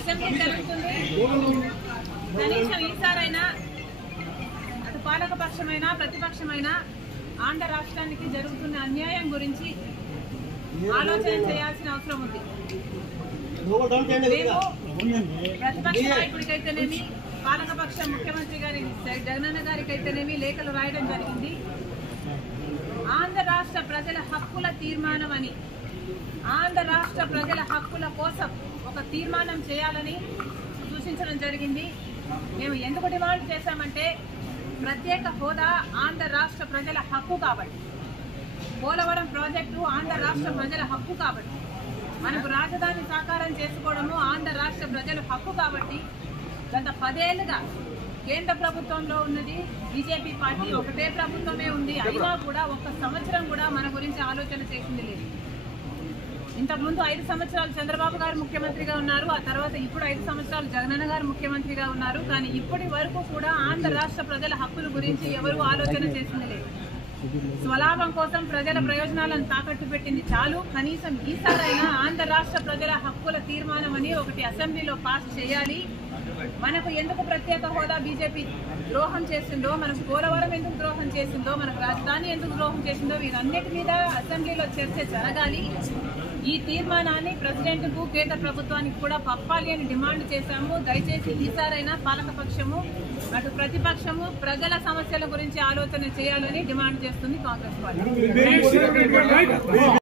Assembly జరుగుతుంది. కనీసం ఈసారైనా అటు పాలకపక్షమైనా ప్రతిపక్షమైనా ఆంధ్ర రాష్ట్రానికి జరుగుతున్న అన్యాయం గురించి ఆలోచన చేయాల్సిన అవసరం ఉంది. ప్రతిపక్ష నాయకుడికైతేనేమి పాలకపక్ష ముఖ్యమంత్రి గారి జగనన్న గారికైతేనేమి లేఖలు రాయడం జరిగింది. ఆంధ్ర రాష్ట్ర ప్రజల హక్కుల తీర్మానం అని, ఆంధ్ర రాష్ట్ర ప్రజల హక్కుల కోసం ఒక తీర్మానం చేయాలని సూచించడం జరిగింది. మేము ఎందుకు డిమాండ్ చేశామంటే ప్రత్యేక హోదా ఆంధ్ర రాష్ట్ర ప్రజల హక్కు కాబట్టి, పోలవరం ప్రాజెక్టు ఆంధ్ర రాష్ట్ర ప్రజల హక్కు కాబట్టి, మనకు రాజధాని సాకారం చేసుకోవడము ఆంధ్ర రాష్ట్ర ప్రజల హక్కు కాబట్టి గత 10 ఏళ్లుగా కేంద్ర ప్రభుత్వంలో ఉన్నది బీజేపీ పార్టీ, ఒకటే ప్రభుత్వమే ఉంది. అయినా కూడా ఒక్క సంవత్సరం కూడా మన గురించి ఆలోచన చేసింది లేదు. ఇంతకుముందు 5 సంవత్సరాలు చంద్రబాబు గారు ముఖ్యమంత్రిగా ఉన్నారు, ఆ తర్వాత ఇప్పుడు 5 సంవత్సరాలు జగనన్న గారు ముఖ్యమంత్రిగా ఉన్నారు. కానీ ఇప్పటి వరకు కూడా ఆంధ్ర రాష్ట్ర ప్రజల హక్కుల గురించి ఎవరూ ఆలోచన చేసింది లేదు. స్వలాభం కోసం ప్రజల ప్రయోజనాలను తాకట్టు పెట్టింది చాలు. కనీసం ఈసారైనా ఆంధ్ర రాష్ట్ర ప్రజల హక్కుల తీర్మానం అని ఒకటి అసెంబ్లీలో పాస్ చేయాలి. మనకు ఎందుకు ప్రత్యేక హోదా బీజేపీ ద్రోహం చేసిందో, మనకు పోలవరం ఎందుకు ద్రోహం చేసిందో, మనకు రాజధాని ఎందుకు ద్రోహం చేసిందో వీరన్నిటి మీద అసెంబ్లీలో చర్చ జరగాలి. ఈ తీర్మానాన్ని ప్రెసిడెంట్కు కేంద్ర ప్రభుత్వానికి కూడా పంపాలి అని డిమాండ్ చేశాము. దయచేసి ఈసారైనా పాలకపక్షము అటు ప్రతిపక్షము ప్రజల సమస్యల గురించి ఆలోచన చేయాలని డిమాండ్ చేస్తుంది కాంగ్రెస్ పార్టీ.